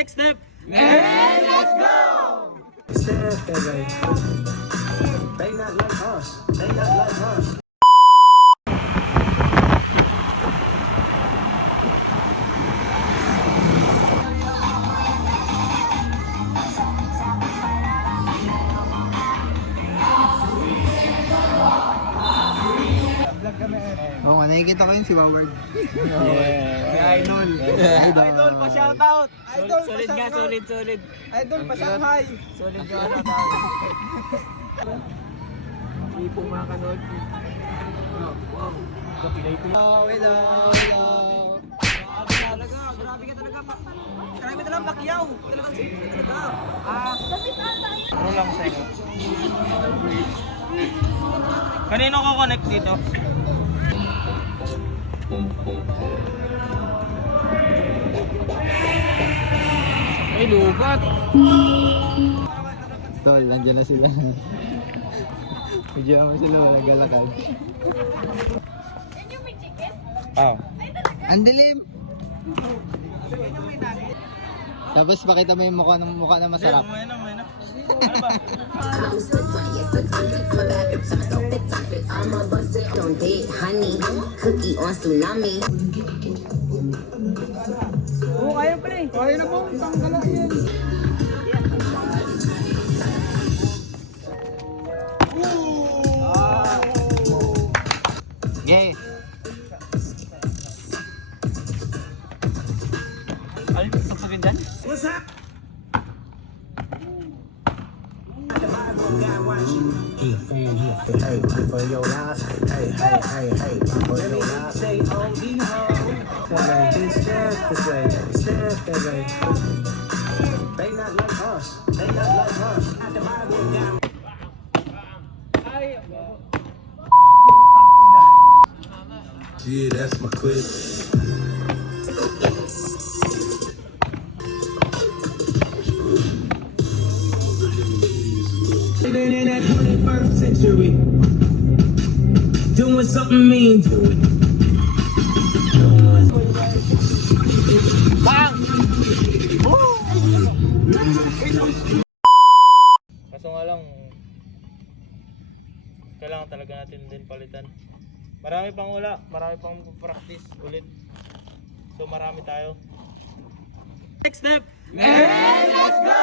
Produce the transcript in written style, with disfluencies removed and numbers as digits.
Next step! And let's go! They not like us. They not like us. Oo nga, nakikita ko yun si Howard. Yeah! Idol. Idol pa shoutout! Idol, Solid nga, pa-Shanghai. solid. Idol pa Shanghai. Solid nga na tao. Hindi po makakanood. Wow. Wait lang. Grabe ka talaga. Grabe talaga, Pacquiao. Talagang simple ka talaga. Ano lang sa'yo? Kanino ko connect dito? Ay, lupat! Tol, nandyan na sila. Medyo mo sila, walang galakad. Oh. Ang dilim! Tapos pakita mo yung mukha na masarap. May na. Ano ba? On dead honey, cookie on tsunami. Oo, kaya pala eh. Kaya na po. Tanggalan yan. Okay. Ay, tugtugin dyan? What's up? He a fan, he a fan. Hey, for your lies. Hey, for your lies. Say, oh, he this way. They not like us. They not like us. Yeah, that's my clip. Living in that 21st century, doing something mean to it. Kaso nga lang, kailangan talaga natin din palitan. Marami pang practice ulit. So marami tayo. Next step! And let's go!